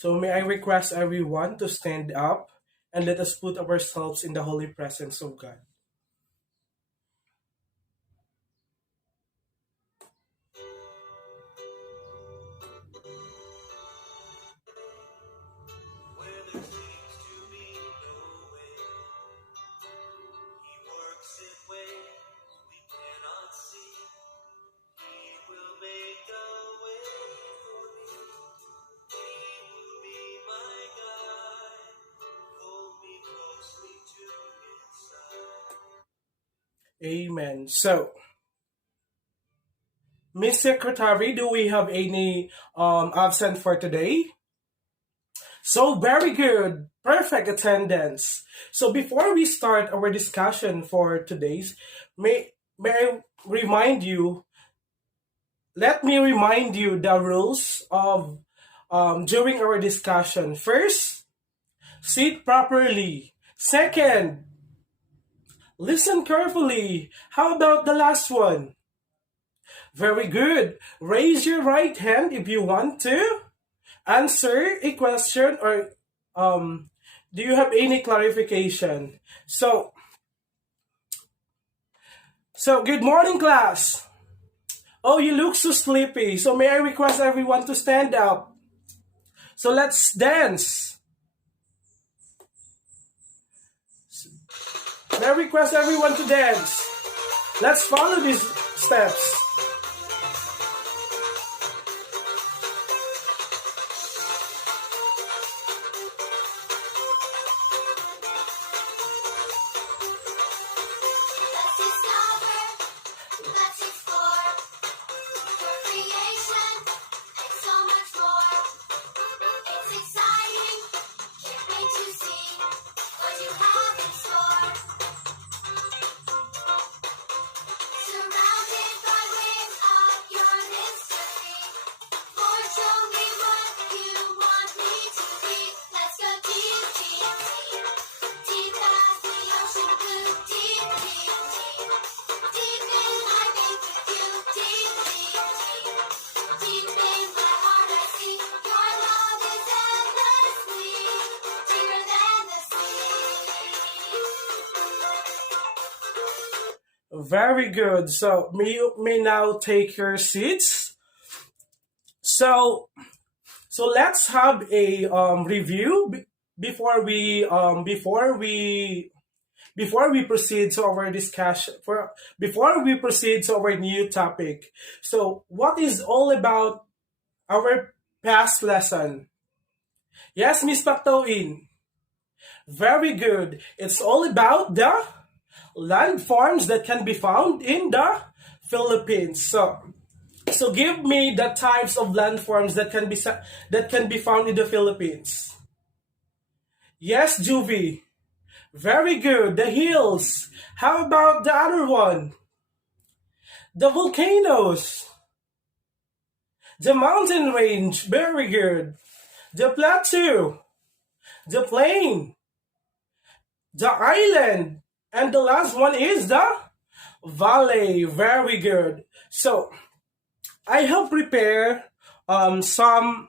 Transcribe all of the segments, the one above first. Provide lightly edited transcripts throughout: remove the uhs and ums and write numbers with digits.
So may I request everyone to stand up and let us put ourselves in the holy presence of God. Where there seems to be no way, He works in ways we cannot see. He will make a way for me. He will be my guide. Hold me closely to His side. Amen. So, Miss Secretary, do we have any absent for today? So very good. Perfect attendance. So before we start our discussion for today's, may I remind you, let me remind you the rules of during our discussion. First, sit properly. Second, listen carefully. How about the last one? Very good. Raise your right hand if you want to answer a question or do you have any clarification? So good morning, class. Oh, you look so sleepy. So may I request everyone to stand up? So let's dance. May I request everyone to dance? Let's follow these steps. Let's discover, let's explore, your creation and so much more. It's exciting, can't wait to see what you have in store. Surrounded by waves of your mystery, Lord, show me what you want me to be. Let's go deep, deep, deep, deep as the ocean blue. Deep, deep, deep, deep in I think with you. Deep, deep, deep, deep in my heart I see your love is endlessly deeper than the sea. Very good. So may now take your seats. So let's have a review before we proceed to our discussion before we proceed to our new topic. So what is all about our past lesson? Yes, Miss Pactoin. Very good. It's all about the landforms that can be found in the Philippines. So give me the types of landforms that can be found in the Philippines. Yes, Juvie. Very good. The hills. How about the other one? The volcanoes. The mountain range. Very good. The plateau. The plain. The island. And the last one is the valley. Very good. So, I have prepared some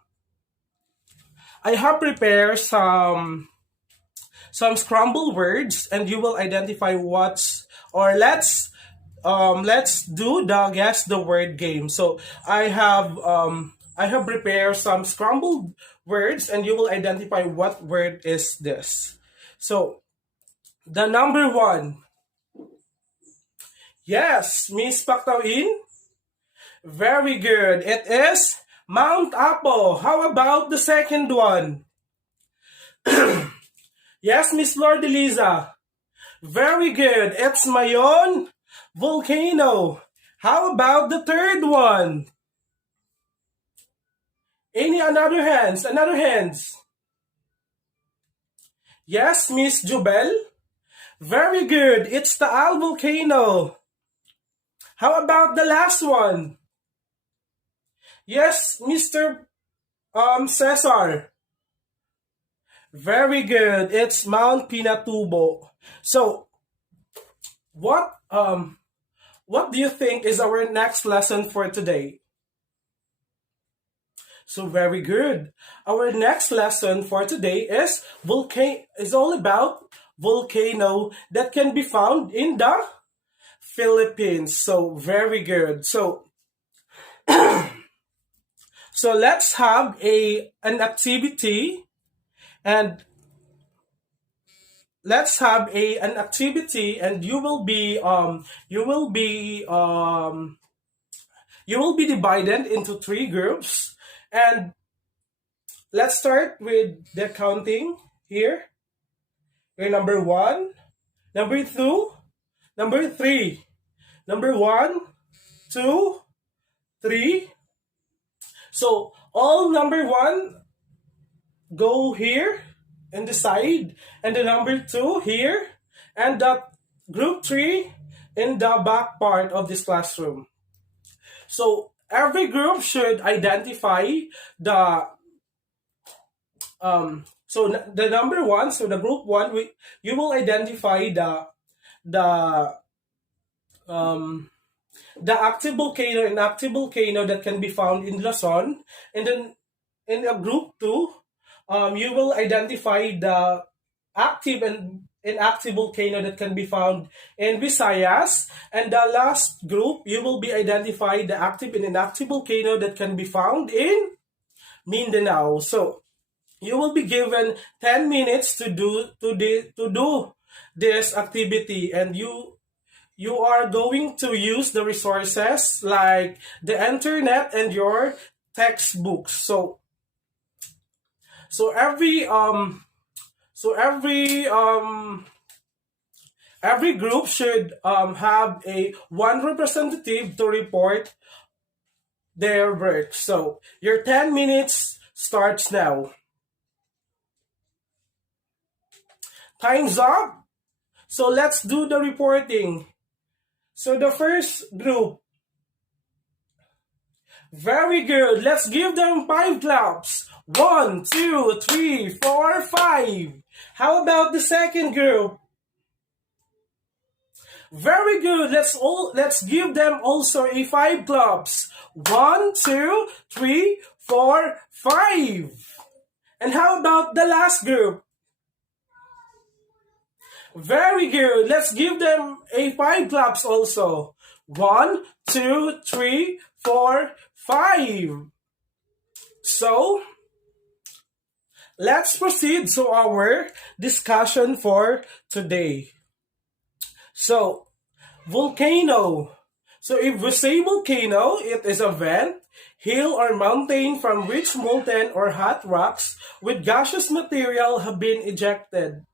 some scrambled words and you will identify what's or let's do the guess the word game. So I have prepared some scrambled words and you will identify what word is this. So the number one. Yes, Miss Pactawin. Very good. It is Mount Apo. How about the second one? Yes, Miss Lord Eliza. Very good. It's Mayon Volcano. How about the third one? Any another hands? Another hands? Yes, Miss Jubel. Very good. It's the Al Volcano. How about the last one? Yes, Mr. Cesar. Very good. It's Mount Pinatubo. So, what what do you think is our next lesson for today? So very good. Our next lesson for today is all about volcano that can be found in the Philippines. So very good. So let's have an activity, and you will be divided into three groups, and let's start with the counting here. Here, number one, number two, number three. Number one, two, three. So all number one go here in the side, and the number two here, and the group three in the back part of this classroom. So every group should identify the the number one. So the group one, you will identify the the active volcano and inactive volcano that can be found in Luzon, and then in a group two, you will identify the active and inactive volcano that can be found in Visayas, and the last group you will be identify the active and inactive volcano that can be found in Mindanao. So you will be given 10 minutes to do this activity, and you are going to use the resources like the internet and your textbooks. So every group should have a one representative to report their work. So your 10 minutes starts now. Time's up. So let's do the reporting. So the first group. Very good. Let's give them 5 claps. 1, 2, 3, 4, 5. How about the second group? Very good. Let's give them also a 5 claps. 1, 2, 3, 4, 5. And how about the last group? Very good. Let's give them a 5 claps also. 1, 2, 3, 4, 5. So, let's proceed to our discussion for today. So, volcano. So, if we say volcano, it is a vent, hill, or mountain from which molten or hot rocks with gaseous material have been ejected.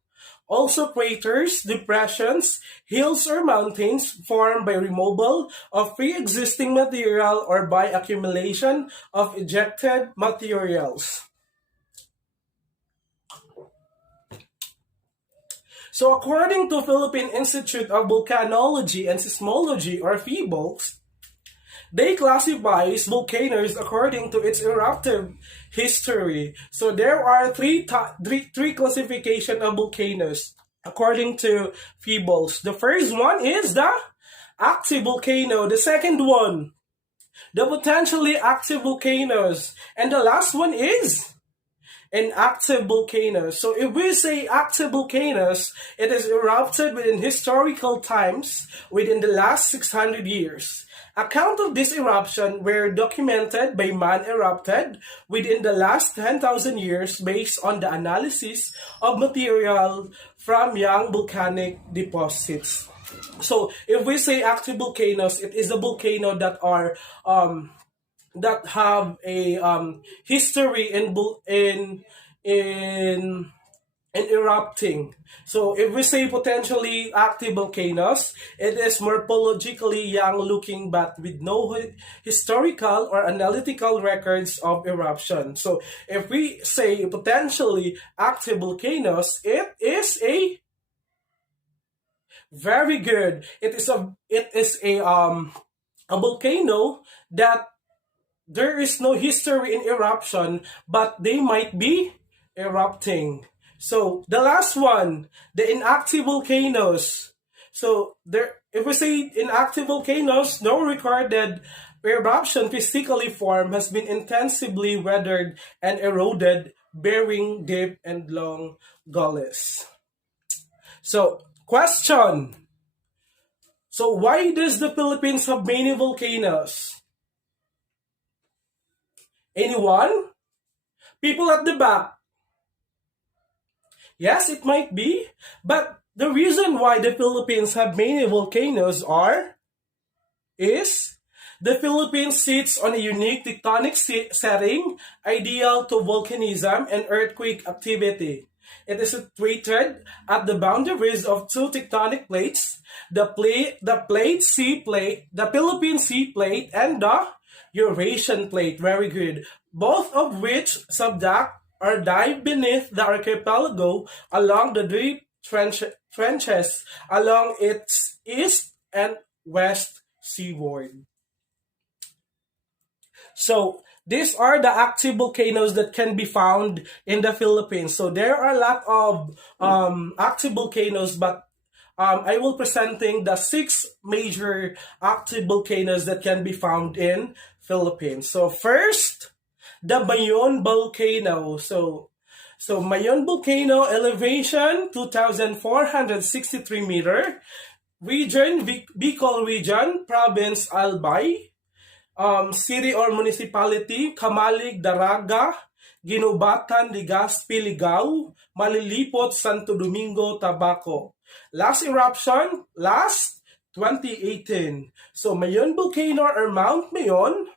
Also, craters, depressions, hills, or mountains formed by removal of pre-existing material or by accumulation of ejected materials. So, according to Philippine Institute of Volcanology and Seismology, or PHIVOLCS, they classify volcanoes according to its eruptive history. So there are three classification of volcanoes according to PHIVOLCS. The first one is the active volcano. The second one, the potentially active volcanoes. And the last one is inactive volcanoes. So if we say active volcanoes, it is erupted within historical times within the last 600 years. Account of this eruption were documented by man erupted within the last 10,000 years based on the analysis of material from young volcanic deposits. So if we say active volcanoes, it is a volcano that are that have a history in erupting. So if we say potentially active volcanoes, it is morphologically young looking but with no historical or analytical records of eruption. So if we say potentially active volcanoes, it is a very good. It is a volcano that there is no history in eruption, but they might be erupting. So the last one, the inactive volcanoes. So there, if we say inactive volcanoes, no recorded eruption physically formed has been intensively weathered and eroded, bearing deep and long gullies. So, question. So, why does the Philippines have many volcanoes? Anyone? People at the back. Yes, it might be, but the reason why the Philippines have many volcanoes is the Philippines sits on a unique tectonic setting ideal to volcanism and earthquake activity. It is situated at the boundaries of two tectonic plates, the Philippine Sea Plate, and the Eurasian Plate. Very good. Both of which subduct or dive beneath the archipelago along the deep trenches along its east and west seaboard. So these are the active volcanoes that can be found in the Philippines. So there are a lot of active volcanoes, but I will presenting the 6 major active volcanoes that can be found in Philippines. So first, the Mayon volcano. So Mayon volcano elevation 2,463 meter, region Bicol region, province Albay, city or municipality Kamalig, Daraga, Ginubatan, Legazpi, Ligao, Malilipot, Santo Domingo, Tabaco. Last eruption, 2018. So Mayon volcano or Mount Mayon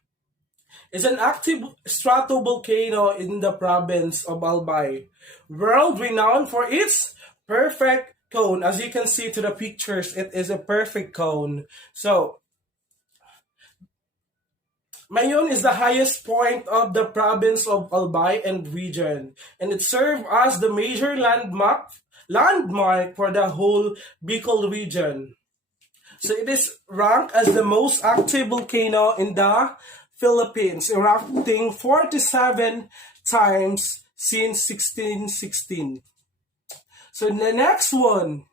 is an active stratovolcano in the province of Albay, world renowned for its perfect cone. As you can see to the pictures, it is a perfect cone. So Mayon is the highest point of the province of Albay and region, and it serves as the major landmark for the whole Bicol region. So it is ranked as the most active volcano in the Philippines, erupting 47 times since 1616. So the next one,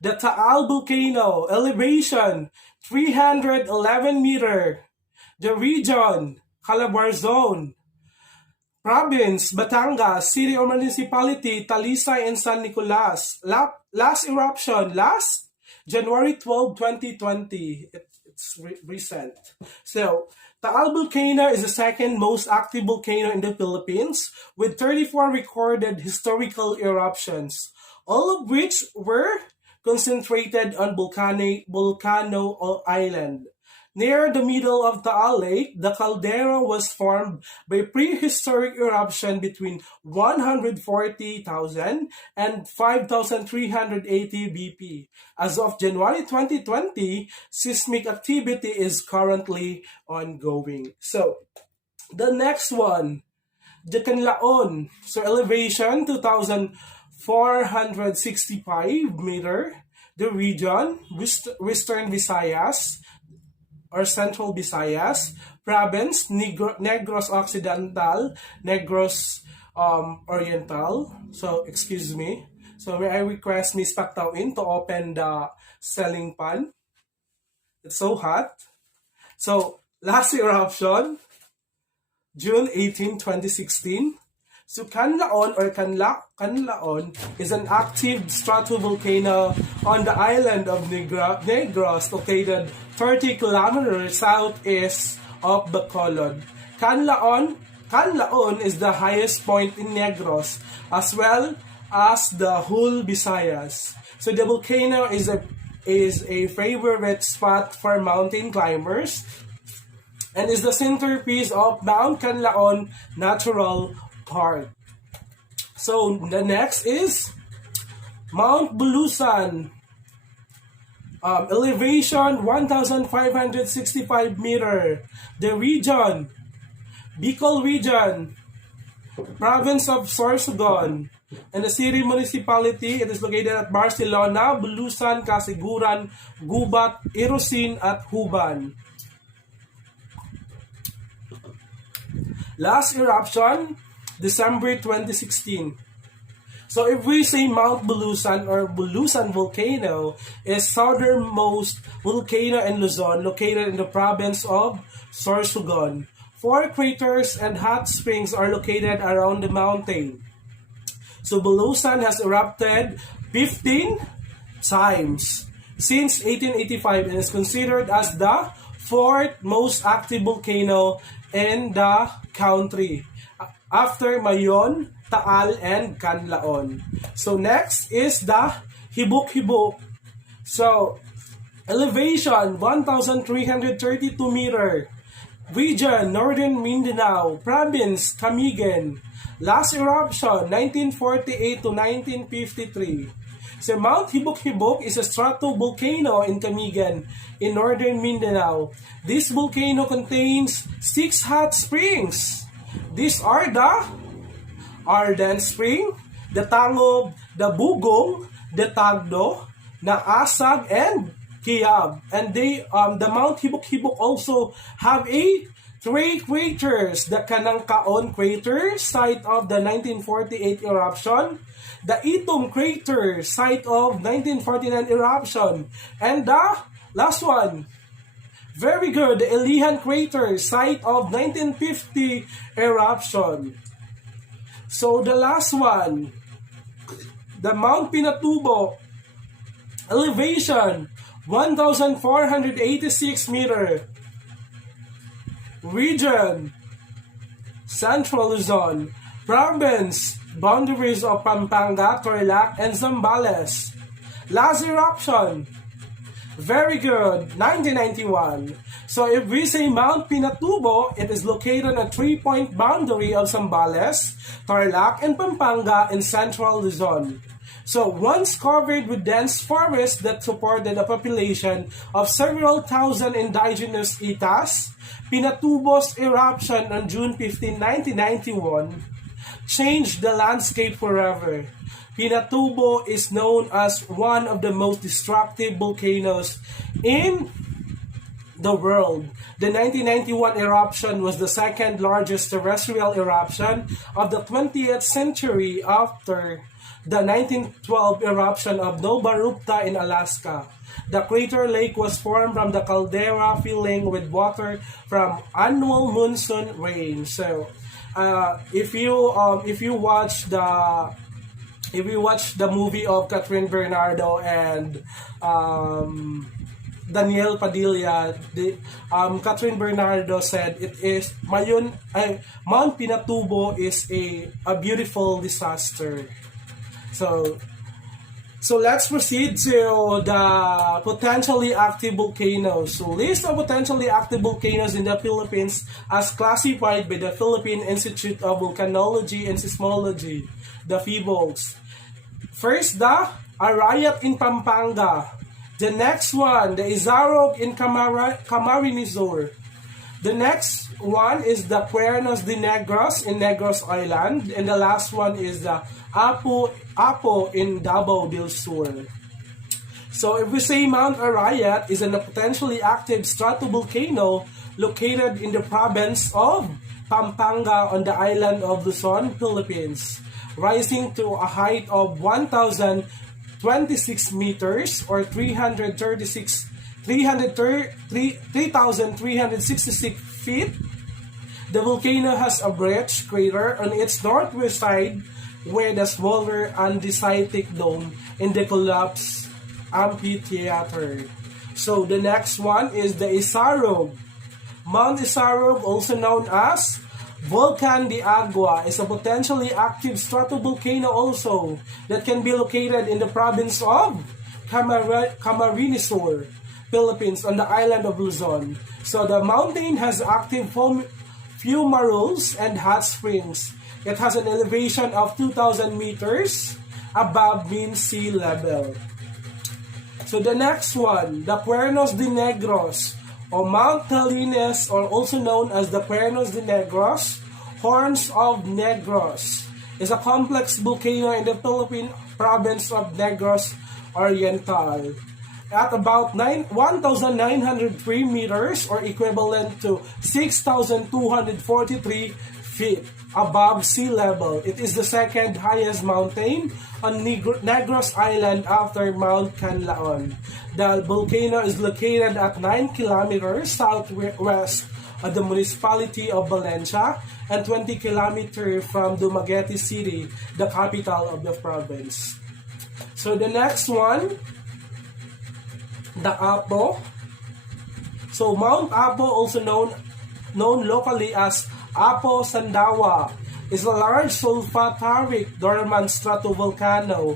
the Taal volcano, elevation 311 meter. The region, Calabarzon. Province, Batangas. City or municipality, Talisay and San Nicolas. Last eruption, January 12, 2020. It's recent. So, Taal volcano is the second most active volcano in the Philippines with 34 recorded historical eruptions, all of which were concentrated on Volcano Island. Near the middle of Taal Lake, the caldera was formed by prehistoric eruption between 140,000 and 5,380 BP. As of January 2020, seismic activity is currently ongoing. So, the next one, the Canlaon. So, elevation 2,465 meter. The region, Western Visayas, or Central Visayas, province, Negros Occidental, Negros Oriental. So, excuse me. So, may I request Ms. Pactawin to open the ceiling fan? It's so hot. So, last eruption, June 18, 2016. So Canlaon or Canlaon is an active stratovolcano on the island of Negros, located 30 kilometers southeast of Bacolod. Canlaon is the highest point in Negros, as well as the whole Visayas. So the volcano is a favorite spot for mountain climbers and is the centerpiece of Mount Canlaon Natural Park. So the next is Mount Bulusan. Elevation 1,565 meter. The region, Bicol region, province of Sorsogon, and the city municipality. It is located at Barcelona, Bulusan, Casiguran, Gubat, Irosin, at Huban. Last eruption, December 2016. So if we say Mount Bulusan or Bulusan volcano is southernmost volcano in Luzon located in the province of Sorsogon. 4 craters and hot springs are located around the mountain. So Bulusan has erupted 15 times since 1885 and is considered as the fourth most active volcano in the country after Mayon, Taal, and Canlaon. So next is the Hibuk-Hibuk. So elevation 1,332 meter. Region Northern Mindanao. Province Camigan. Last eruption 1948 to 1953. So Mount Hibuk-Hibuk is a stratovolcano in Camigan in northern Mindanao. This volcano contains 6 hot springs. These are the Arden Spring, the Tangob, the Bugong, the Tagdo, Naasag, and Kiyab. And the Mount Hibuk-Hibuk also have 3 craters: the Kanangkaon crater, site of the 1948 eruption, the Itum crater, site of 1949 eruption, and the last one, very good, the Elihan crater, site of 1950 eruption. So the last one, the Mount Pinatubo, elevation 1,486 meter. Region Central Luzon. Province boundaries of Pampanga, Tarlac, and Zambales. Last eruption, very good, 1991. So if we say Mount Pinatubo, it is located on a 3-point boundary of Zambales, Tarlac, and Pampanga in Central Luzon. So once covered with dense forest that supported a population of several thousand indigenous Itas, Pinatubo's eruption on June 15, 1991 changed the landscape forever. Pinatubo is known as one of the most destructive volcanoes in the world. The 1991 eruption was the second largest terrestrial eruption of the 20th century after the 1912 eruption of Nova Rupta in Alaska. The crater lake was formed from the caldera filling with water from annual monsoon rain. So, if you watch the movie of Catherine Bernardo and Daniel Padilla, Catherine Bernardo said it is Mount Pinatubo is a beautiful disaster. So let's proceed to the potentially active volcanoes. So list of potentially active volcanoes in the Philippines as classified by the Philippine Institute of Volcanology and Seismology, the PHIVOLCS. First, the Arayat in Pampanga. The next one, the Izarog in Camarines Sur. The next one is the Cuernos de Negros in Negros Island. And the last one is the Apo in Davao del Sur. So if we say Mount Arayat is a potentially active stratovolcano located in the province of Pampanga on the island of Luzon, Philippines, rising to a height of 1,026 meters or 3,366 feet. The volcano has a breach crater on its northwest side with a smaller andesitic dome in the collapsed amphitheater. So the next one is the Isarog. Mount Isarog, also known as Volcan de Agua, is a potentially active stratovolcano also that can be located in the province of Camarines Sur, Philippines, on the island of Luzon. So the mountain has active fumaroles and hot springs. It has an elevation of 2,000 meters above mean sea level. So the next one, the Cuernos de Negros, or Mount Talines, or also known as the Cuernos de Negros, Horns of Negros, is a complex volcano in the Philippine province of Negros Oriental. At about 1,903 meters or equivalent to 6,243 feet above sea level. It is the second highest mountain on Negros Island after Mount Canlaon. The volcano is located at 9 kilometers southwest of the municipality of Valencia and 20 kilometers from Dumaguete City, the capital of the province. So the next one, the Apo. So Mount Apo, also known locally as Apo Sandawa, is a large sulfuric dormant stratovolcano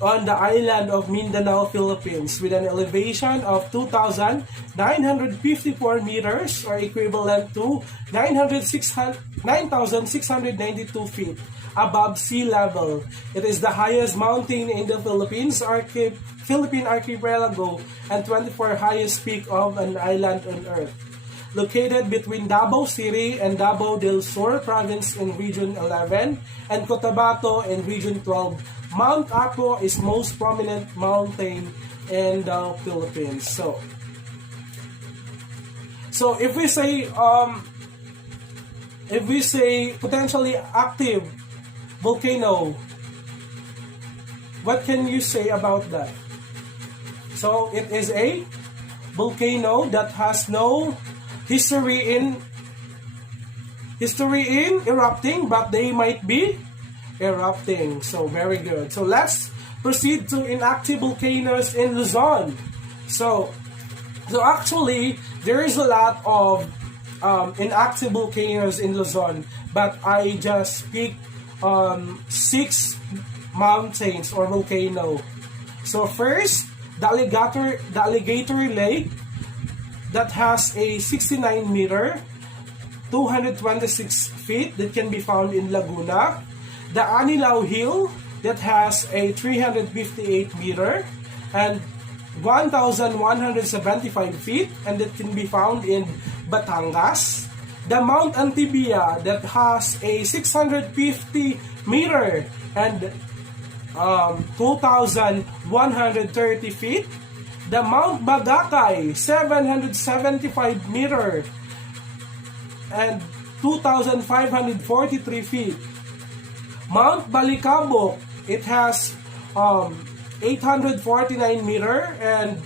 on the island of Mindanao, Philippines, with an elevation of 2,954 meters, or equivalent to 9,692 feet above sea level. It is the highest mountain in the Philippine archipelago and 24th highest peak of an island on Earth. Located between Davao City and Davao del Sur province in Region 11 and Cotabato in Region 12, Mount Apo is most prominent mountain in the Philippines. So if we say potentially active volcano, what can you say about that? So it is a volcano that has no history in erupting, but they might be erupting. So very good. So let's proceed to inactive volcanoes in Luzon. So actually there is a lot of inactive volcanoes in Luzon, but I just pick 6 mountains or volcano. So first, the Alligator Lake, that has a 69 meter, 226 feet, that can be found in Laguna. The Anilao Hill, that has a 358 meter and 1,175 feet, and that can be found in Batangas. The Mount Antibia, that has a 650 meter and 2,130 feet. The Mount Bagakay, 775 meter and 2,543 feet. Mount Balikabok, it has 849 meter and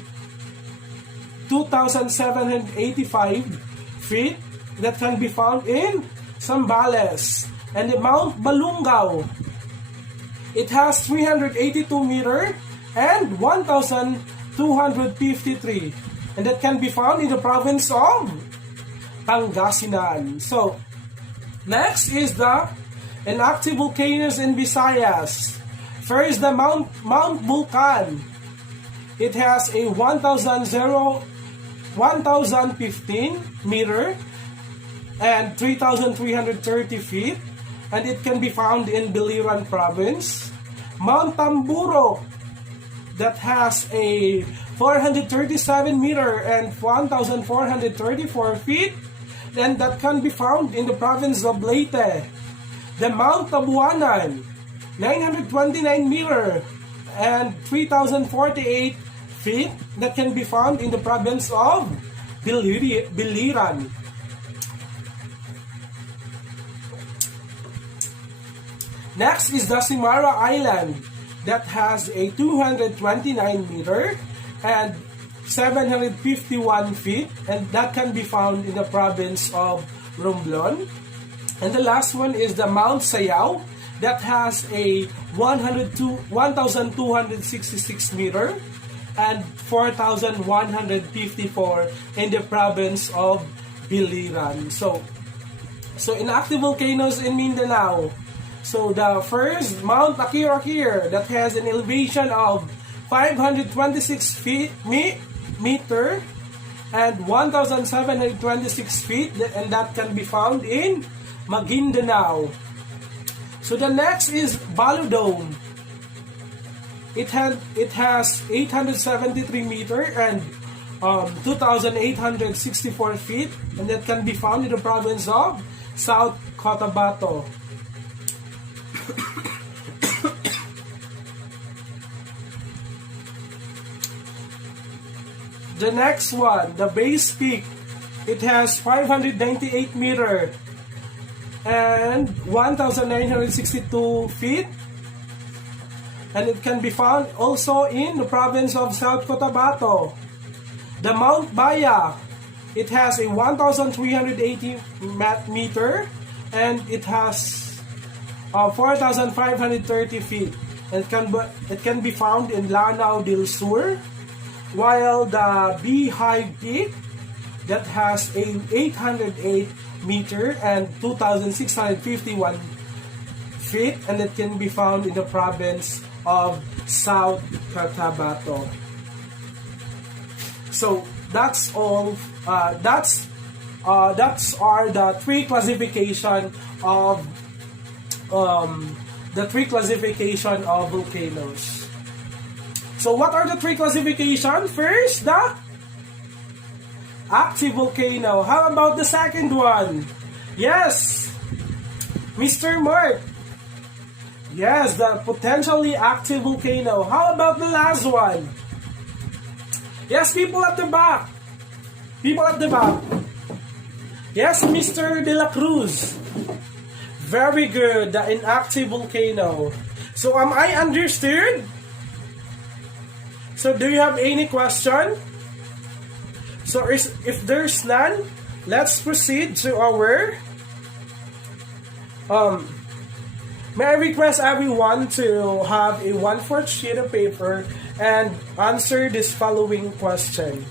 2,785 feet, that can be found in Zambales. And the Mount Balungao, it has 382 meter and 1,253, and that can be found in the province of Pangasinan. So next is the inactive volcanoes in Visayas. First, the Mount Vulcan. It has a 1,015 meter and 3,330 feet, and it can be found in Biliran province. Mount Tamburo, that has a 437 meter and 1,434 feet, and that can be found in the province of Leyte. The Mount Tabuanan, 929 meter and 3,048 feet, that can be found in the province of Biliran. Next is the Simara Island, that has a 229 meter and 751 feet, and that can be found in the province of Romblon. And the last one is the Mount Sayao, that has a 1,266 meter and 4,154 in the province of Biliran. So inactive volcanoes in Mindanao. So the first, Mount Akir, that has an elevation of 526 meter and 1,726 feet, and that can be found in Maguindanao. So the next is Baludong. It has 873 meter and 2,864 feet, and that can be found in the province of South Cotabato. The next one, the Base Peak, it has 598 meter and 1,962 feet. And it can be found also in the province of South Cotabato. The Mount Baya, it has a 1,380 meter and it has 4,530 feet. It can be found in Lanao del Sur, while the Beehive Peak, that has a 808 meter and 2,651 feet, and it can be found in the province of South Cotabato. So that's all. That's are the three classification of volcanoes. So what are the three classification? First, the active volcano. How about the second one? Yes, Mr. Mark. Yes, the potentially active volcano. How about the last one? Yes, people at the back. People at the back. Yes, Mr. De La Cruz. Very good, the inactive volcano. So am I understood? So do you have any question? So if there's none, let's proceed to our may I request everyone to have a 1/4 sheet of paper and answer this following question.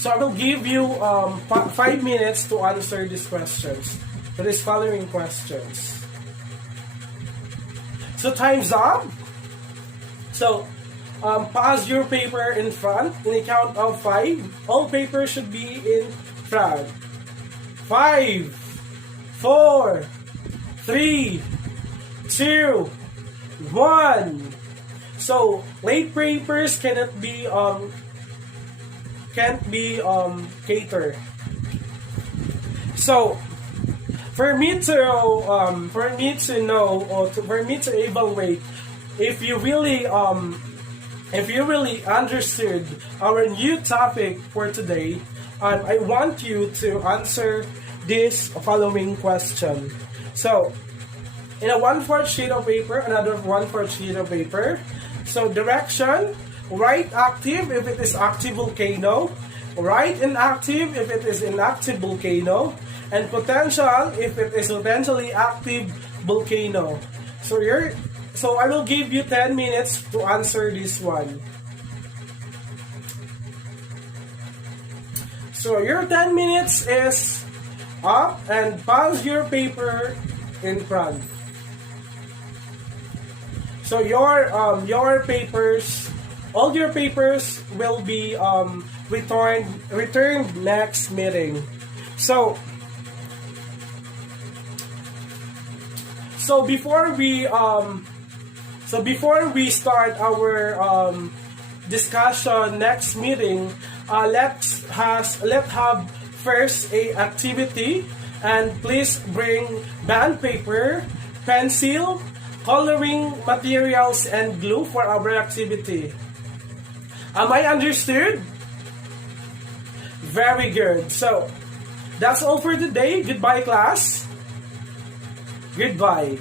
So I will give you 5 minutes to answer these questions. To these following questions. So time's up. So pass your paper in front in a count of 5. All papers should be in front. 5, 4, 3, 2, 1. So late papers can't be catered. So for me to know, or for me to evaluate if you really understood our new topic for today, I want you to answer this following question. So in a 1/4 sheet of paper, another 1/4 sheet of paper. So direction, write active if it is active volcano, write inactive if it is inactive volcano, and potential if it is potentially active volcano. So I will give you 10 minutes to answer this one. So your 10 minutes is up, and pass your paper in front. So your papers, all your papers will be returned next meeting. So before we start our discussion next meeting, let's have first a activity, and please bring band paper, pencil, coloring materials, and glue for our activity. Am I understood? Very good. So that's all for today. Goodbye, class. Goodbye.